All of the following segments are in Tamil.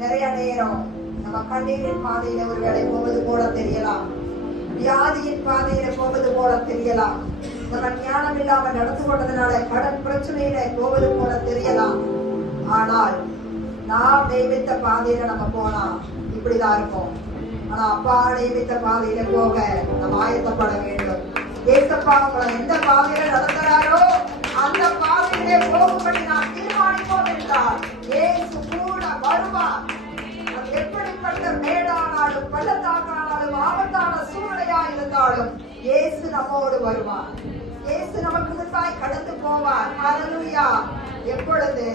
நிறைய நேரம் நம்ம கண்ணீரின் பாதையில ஒருவேளை போவது போல தெரியலாம், வியாதியின் பாதையில போவது போல தெரியலாம், நம்ம ஞானம் இல்லாம நடந்து கொண்டதுனால கடன் பிரச்சனையில போவது போல தெரியலாம். ஆனால் நாம் நியமித்த பாதையில நம்ம போனா இப்படிதான் இருக்கும். ஆனா அப்பா நியமித்த பாதையில போக நம்ம ஆயத்தப்பட வேண்டும். ஏசப்பா உங்களை எந்த பாதையில நடத்துறாரோ அந்த பாதையிலே போகும்படி நாம் தீர்மானிப்போம் என்றால் இயேசு கூட வருவார். அது எப்படிப்பட்ட மேடானாலும் பள்ளத்தாக்கானாலும் ஆபத்தான சூழ்நிலையா இருந்தாலும் இயேசு நம்மோடு வருவார். இயேசு நமக்கு முன்பாய் கடந்து போவார். ஹல்லேலூயா. எப்பொழுது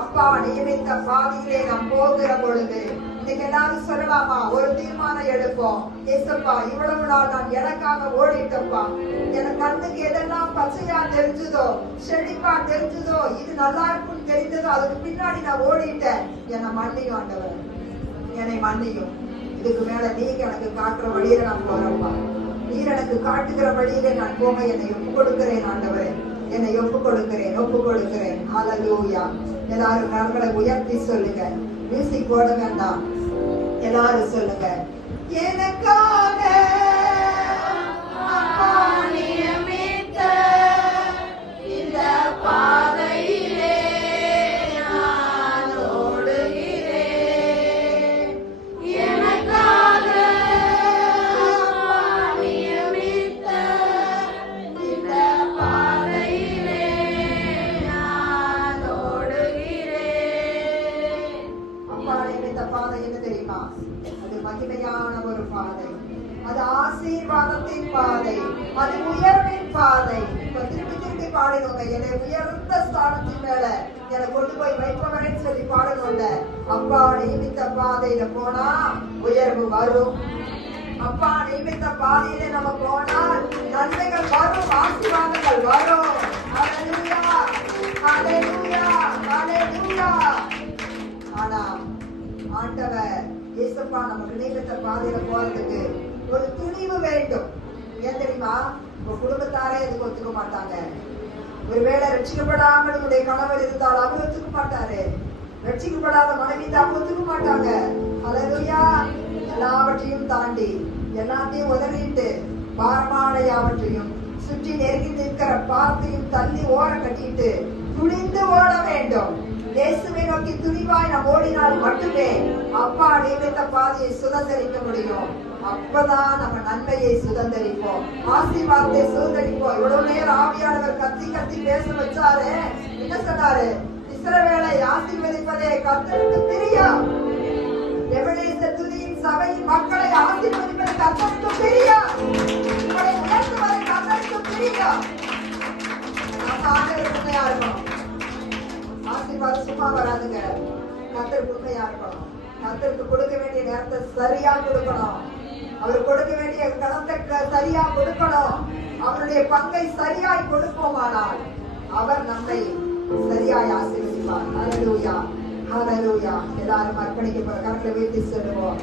அப்பா நியமித்த பாதையிலே நாம் போகிற பொழுது இன்னைக்கு எல்லாரும் சொல்லலாமா? ஒரு தீர்மானம் எடுப்போம். ஏசப்பா, இவ்வளவு நாள் நான் எனக்காக ஓடிட்டப்பா, எனக்கு கண்ணுக்கு எதெல்லாம் பச்சையா தெரிஞ்சதோ, செழிப்பா தெரிஞ்சதோ, இது நல்லா இருக்கும்னு தெரிஞ்சதோ, அதுக்கு பின்னாடி நான் ஓடிட்டேன். என்னை மன்னியும் ஆண்டவர், என்னை மன்னியும். இதுக்கு மேல நீங்க எனக்கு காட்டுற வழியில நான் போறப்பா, நீர் எனக்கு காட்டுகிற வழியில நான் போக என்னை ஒப்பு கொடுக்கிறேன் ஆண்டவரே, என்னை ஒப்பு கொடுக்கிறேன், ஒப்பு கொடுக்கிறேன். ஹல்லேலூயா. எல்லாரும் கரங்களை உயர்த்தி சொல்லுங்க. மியூசிக் போட வேண்டாம், எல்லாரும் சொல்லுங்க. எனக்காக அப்பா நியமித்த இந்த பாதையிலே நான் ஓடுகிறேன். எனக்காக அப்பா நியமித்த இந்த பாதையிலே நான் ஓடுகிறேன். அப்பா நியமித்த பாதை என்ன தெரியுமா? அது மகிமையான ஒரு பாதை, அது ஆசீர்வாதத்தின் பாதை, அது உயர்வின் பாதை. திருப்பி திருப்பி பாடணுங்க. என்னை உயர்ந்த ஸ்தானத்தின் மேல என்னை கொண்டு போய் வைப்பவரேன்னு சொல்லி பாடணும்ல. அப்பா நியமித்த பாதையில போனா உயர்வு வரும். அப்பா நியமித்த பாதையில நம்ம போனால் நன்மைகள் வரும், ஆசீர்வாதங்கள் வரும். ஹல்லேலூயா, ஹல்லேலூயா, ஹல்லேலூயா. ஆனா ஆண்டவர் இயேசுப்பா நமக்கு நியமித்த பாதையில போறதுக்கு ஒரு துணிவு வேண்டும். ஏன் தெரியுமா? உங்க குடும்பத்தாரே இதுக்கு ஒத்துக்க மாட்டாங்க. ஒருவேளை ரட்சிக்கப்படாமல் உங்களுடைய கணவர் இருந்தால் அவர் ஒத்துக்க மாட்டாரு, ரட்சிக்கப்படாத மனைவி தான் ஒத்துக்க மாட்டாங்க. ஹல்லேலூயா. எல்லாவற்றையும் தாண்டி எல்லாத்தையும் உதவிட்டு பாரமான யாவற்றையும் சுற்றி நெருங்கி நிற்கிற பாரத்தையும் தள்ளி ஓர கட்டிட்டு துணிந்து ஓட வேண்டும். இயேசுவை நோக்கி துணிவாய் நாம் ஓடினால் மட்டுமே அப்பா நியமித்த பாதையை சுதந்திரிக்க முடியும். அப்பதான் நம்ம நன்மையை சுதந்திரிப்போம், ஆசீர்வாதத்தை சுதந்திரிப்போம். இவ்வளவு நேரம் ஆவியானவர் கத்தி கத்தி பேச வச்சாரு. என்ன சொன்னாரு? இஸ்ரவேலை ஆசீர்வதிப்பதே கர்த்தருக்கு பிரியம். எபேச துதியின் சபையின் மக்களை ஆசீர்வதிப்பது கர்த்தருக்கு பிரியம். உங்களை உயர்த்துவது கர்த்தருக்கு பிரியம். நம்ம ஆண்டவருக்கு உண்மையா இருக்கணும். ஆசீர்வாதம் சும்மா வராதுங்க. கர்த்தருக்கு உண்மையா இருக்கணும். கர்த்தருக்கு கொடுக்க வேண்டிய நேரத்தை சரியா கொடுக்கணும். அவர் கொடுக்க வேண்டிய கடத்தை சரியா கொடுக்கணும். அவருடைய பங்கை சரியாய் கொடுப்போமானால் அவர் நம்மை சரியாய் ஆசீர்வதிப்பார். ஹல்லேலூயா, ஹல்லேலூயா. எல்லாரும் அர்ப்பணிக்க போற கரங்களை வீழ்த்தி சொல்லுவோம்.